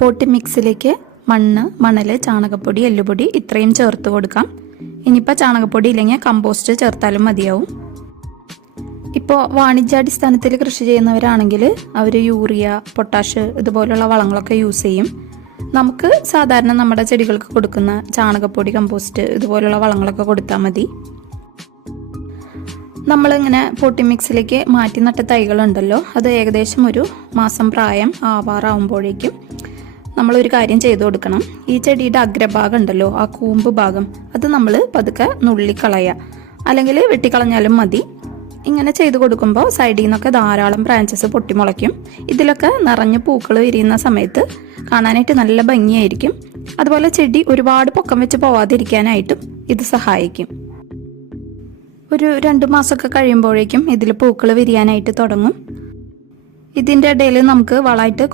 പോട്ടി മിക്സിലേക്ക് മണ്ണ്, മണൽ, ചാണകപ്പൊടി, എല്ലുപൊടി ഇത്രയും ചേർത്ത് കൊടുക്കാം. ഇനിയിപ്പോൾ ചാണകപ്പൊടി ഇല്ലെങ്കിൽ കമ്പോസ്റ്റ് ചേർത്താലും മതിയാവും. ഇപ്പോൾ വാണിജ്യാടിസ്ഥാനത്തിൽ കൃഷി ചെയ്യുന്നവരാണെങ്കിൽ അവർ യൂറിയ, പൊട്ടാഷ് ഇതുപോലുള്ള വളങ്ങളൊക്കെ യൂസ് ചെയ്യും. നമുക്ക് സാധാരണ നമ്മുടെ ചെടികൾക്ക് കൊടുക്കുന്ന ചാണകപ്പൊടി, കമ്പോസ്റ്റ് ഇതുപോലുള്ള വളങ്ങളൊക്കെ കൊടുത്താൽ മതി. നമ്മളിങ്ങനെ പോട്ടി മിക്സിലേക്ക് മാറ്റി നട്ട തൈകളുണ്ടല്ലോ, അത് ഏകദേശം ഒരു മാസം പ്രായം ആവാറാവുമ്പോഴേക്കും നമ്മളൊരു കാര്യം ചെയ്തു കൊടുക്കണം. ഈ ചെടിയുടെ അഗ്രഭാഗം ഉണ്ടല്ലോ, ആ കൂമ്പ് ഭാഗം, അത് നമ്മൾ പതുക്കെ നുള്ളിക്കളയുക, അല്ലെങ്കിൽ വെട്ടിക്കളഞ്ഞാലും മതി. ഇങ്ങനെ ചെയ്തു കൊടുക്കുമ്പോൾ സൈഡിൽ നിന്നൊക്കെ ധാരാളം ബ്രാഞ്ചസ് പൊട്ടിമുളയ്ക്കും. ഇതിലൊക്കെ നിറഞ്ഞ് പൂക്കൾ വിരിയുന്ന സമയത്ത് കാണാനായിട്ട് നല്ല ഭംഗിയായിരിക്കും. അതുപോലെ ചെടി ഒരുപാട് പൊക്കം വെച്ച് പോവാതിരിക്കാനായിട്ടും ഇത് സഹായിക്കും. ഒരു 2 മാസമൊക്കെ കഴിയുമ്പോഴേക്കും ഇതിൽ പൂക്കൾ വിരിയാനായിട്ട് തുടങ്ങും. ഇതിൻ്റെ ഇടയിൽ നമുക്ക് വളമായിട്ട്